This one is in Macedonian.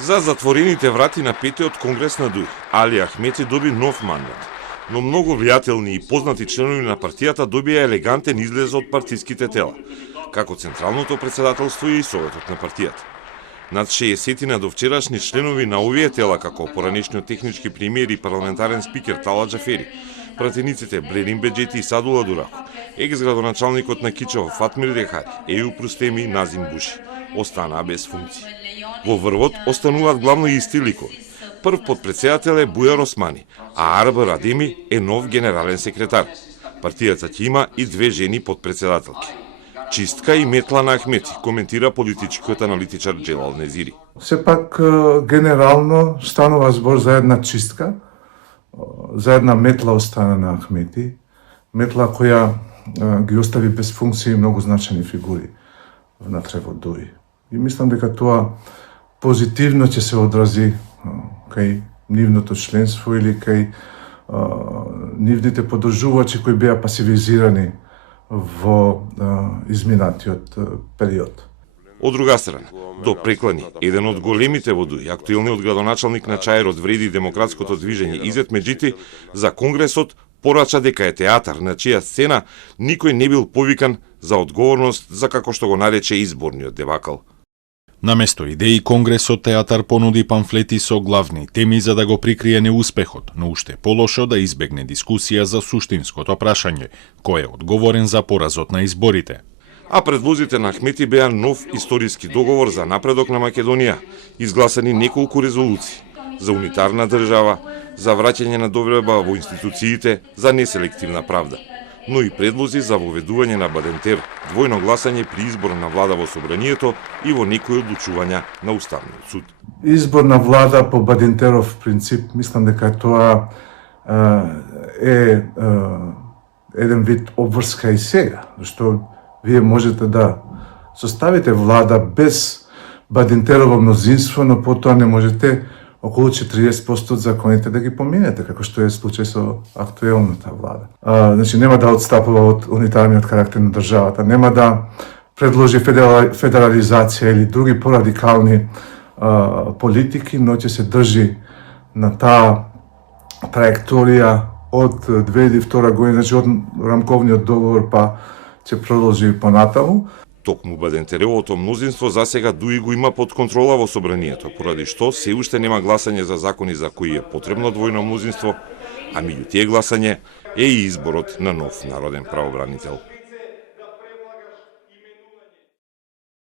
За затворените врати на петиот конгрес на ДУИ, Али Ахмети доби нов мандат, но многу влијателни и познати членови на партијата добија елегантен излез од партиските тела, како Централното председателство и Советот на партијата. Над 60 до вчерашни членови на овие тела, како поранешниот технички премиер и парламентарен спикер Талат Џафери, пратениците Бленин Беџети и Садула Дурако, екс-градоначалникот на Кичево Фатмир Дехари, Ејуп Рустеми и Назим Буши, останаа без функции. Во врвот остануваат главно исти ликови. Прв подпредседател е Бујар Османи, а Арба Радеми е нов генерален секретар. Партијата ќе има и две жени подпредседателки. Чистка и метла на Ахмети, коментира политичкиот аналитичар Джелал Незири. Сепак генерално станува збор за една чистка, за една метла остана на Ахмети, метла која ги остави без функции многу значени фигури внатре во ДУИ. И мислам дека тоа позитивно ќе се одрази кај нивното членство или кај нивните подржувачи кои беа пасивизирани во изминатиот период. Од друга страна, до преклани, еден од големите во ДУИ, актуелниот градоначалник на Чаирот вреди демократското движење Изет Меджити, за Конгресот порача дека е театар на чија сцена никој не бил повикан за одговорност за, како што го нарече, изборниот дебакал. Наместо идеи, Конгресот театар понуди памфлети со главни теми за да го прикрие неуспехот, но уште полошо да избегне дискусија за суштинското прашање, кој е одговорен за поразот на изборите. А предлозите на Ахмети беа нов историски договор за напредок на Македонија, изгласани неколку резолуции за унитарна држава, за враќање на доверба во институциите, за неселективна правда, но и предлози за воведување на Бадентер, двојно гласање при избор на влада во собранието и во некои одлучувања на Уставниот суд. Избор на влада по Бадентеров принцип, мислам дека тоа е еден вид обврска и сега, зашто вие можете да составите влада без Бадентерово мнозинство, но потоа не можете околу 40% од законите да ги поминете, како што е случај со актуелната влада. Значи, нема да отстапува од унитарниот карактер на државата, нема да предложи федерализација или други порадикални политики, но ќе се држи на таа траекторија од 2002 година, значи од рамковниот договор па ќе продолжи понатаму. Токму Бадентеровото мнозинство засега ДУИ го има под контрола во собранието, поради што се уште нема гласање за закони за кои е потребно двојно мнозинство, а меѓу тие гласање е и изборот на нов народен правобранител.